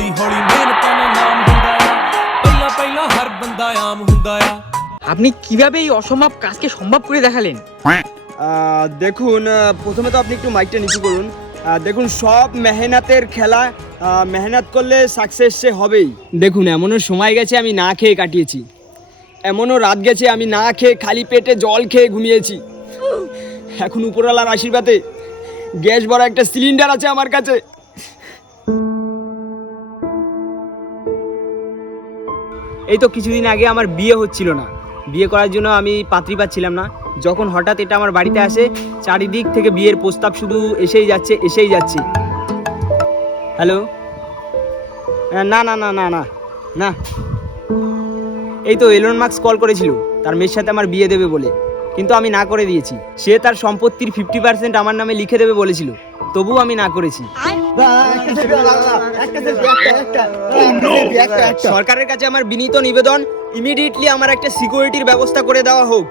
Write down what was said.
ਹੌਲੀ ਹੌਲੀ ਮਿਹਨਤਾਂ ਨਾਲ ਨਾਮ ਹੁੰਦਾ ਆ ਪਹਿਲਾਂ ਪਹਿਲਾਂ ਹਰ ਬੰਦਾ ਆਮ ਹੁੰਦਾ ਆ। আপনি কিভাবে এই অসম্ভব কাজকে সম্ভব করে দেখালেন? দেখুন, প্রথমে তো আপনি একটু মাইকটা নিচু করুন। দেখুন, সব মেহনতের খেলা, মেহনত করলে সাকসেস সে হবেই। দেখুন, এমনও সময় গেছে আমি না খেয়ে কাটিয়েছি, এমনও রাত গেছে আমি না খেয়ে খালি পেটে জল খেয়ে ঘুমিয়েছি। এখন উপরওয়ালার আশীর্বাদে গ্যাস ভরা একটা সিলিন্ডার আছে আমার কাছে। এই তো কিছুদিন আগে আমার বিয়ে হচ্ছিল না, বিয়ে করার জন্য আমি পাত্রী পাচ্ছিলাম না। যখন হঠাৎ এটা আমার বাড়িতে আসে, চারিদিক থেকে বিয়ের প্রস্তাব শুধু এসেই যাচ্ছে। হ্যালো, না না না না না না, এই তো এলন মাস্ক কল করেছিল তার মেয়ের সাথে আমার বিয়ে দেবে বলে, কিন্তু আমি না করে দিয়েছি। সে তার সম্পত্তির 50% আমার নামে লিখে দেবে বলেছিল, তবুও আমি না করেছি। সরকারের কাছে আমার বিনীত নিবেদন, ইমিডিয়েটলি আমার একটা সিকিউরিটির ব্যবস্থা করে দেওয়া হোক।